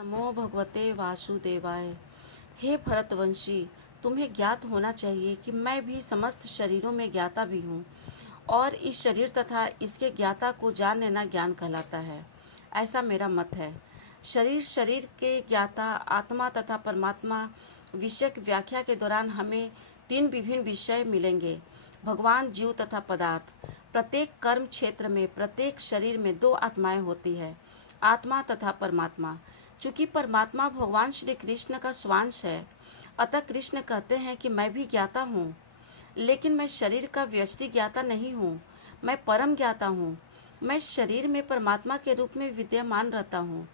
नमो भगवते वासुदेवाय। हे भरतवंशी, तुम्हें ज्ञात होना चाहिए कि मैं भी समस्त शरीरों में ज्ञाता भी हूँ, और इस शरीर तथा इसके ज्ञाता को जान लेना ज्ञान कहलाता है, ऐसा मेरा मत है। शरीर के ज्ञाता आत्मा तथा परमात्मा विषय की व्याख्या के दौरान हमें तीन विभिन्न विषय मिलेंगे: भगवान, जीव तथा पदार्थ। प्रत्येक कर्म क्षेत्र में, प्रत्येक शरीर में दो आत्माएं होती है, आत्मा तथा परमात्मा। चूँकि परमात्मा भगवान श्री कृष्ण का स्वांश है, अतः कृष्ण कहते हैं कि मैं भी ज्ञाता हूँ, लेकिन मैं शरीर का व्यष्टि ज्ञाता नहीं हूँ, मैं परम ज्ञाता हूँ। मैं शरीर में परमात्मा के रूप में विद्यमान रहता हूँ।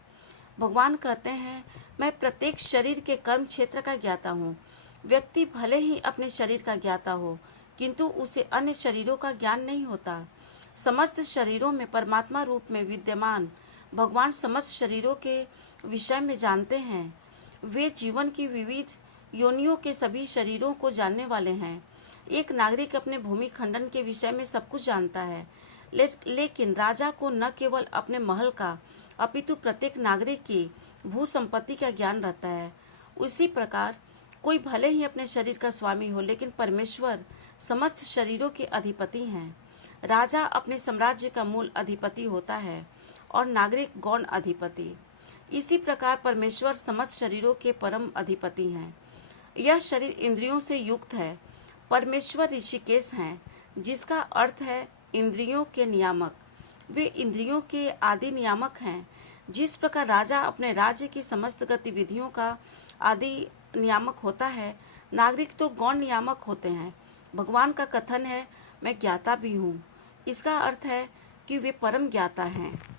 भगवान कहते हैं, मैं प्रत्येक शरीर के कर्म क्षेत्र का ज्ञाता हूँ। व्यक्ति भले ही अपने शरीर का ज्ञाता हो, किंतु उसे अन्य शरीरों का ज्ञान नहीं होता। समस्त शरीरों में परमात्मा रूप में विद्यमान भगवान समस्त शरीरों के विषय में जानते हैं। वे जीवन की विविध योनियों के सभी शरीरों को जानने वाले हैं। एक नागरिक अपने भूमि खंडन के विषय में सब कुछ जानता है, लेकिन राजा को न केवल अपने महल का अपितु प्रत्येक नागरिक की भू संपत्ति का ज्ञान रहता है। उसी प्रकार कोई भले ही अपने शरीर का स्वामी हो, लेकिन परमेश्वर समस्त शरीरों के अधिपति हैं। राजा अपने साम्राज्य का मूल अधिपति होता है और नागरिक गौण अधिपति। इसी प्रकार परमेश्वर समस्त शरीरों के परम अधिपति हैं। यह शरीर इंद्रियों से युक्त है। परमेश्वर ऋषिकेश हैं, जिसका अर्थ है इंद्रियों के नियामक। वे इंद्रियों के आदि नियामक हैं। जिस प्रकार राजा अपने राज्य की समस्त गतिविधियों का आदि नियामक होता है, नागरिक तो गौण नियामक होते हैं। भगवान का कथन है, मैं ज्ञाता भी हूँ। इसका अर्थ है कि वे परम ज्ञाता हैं।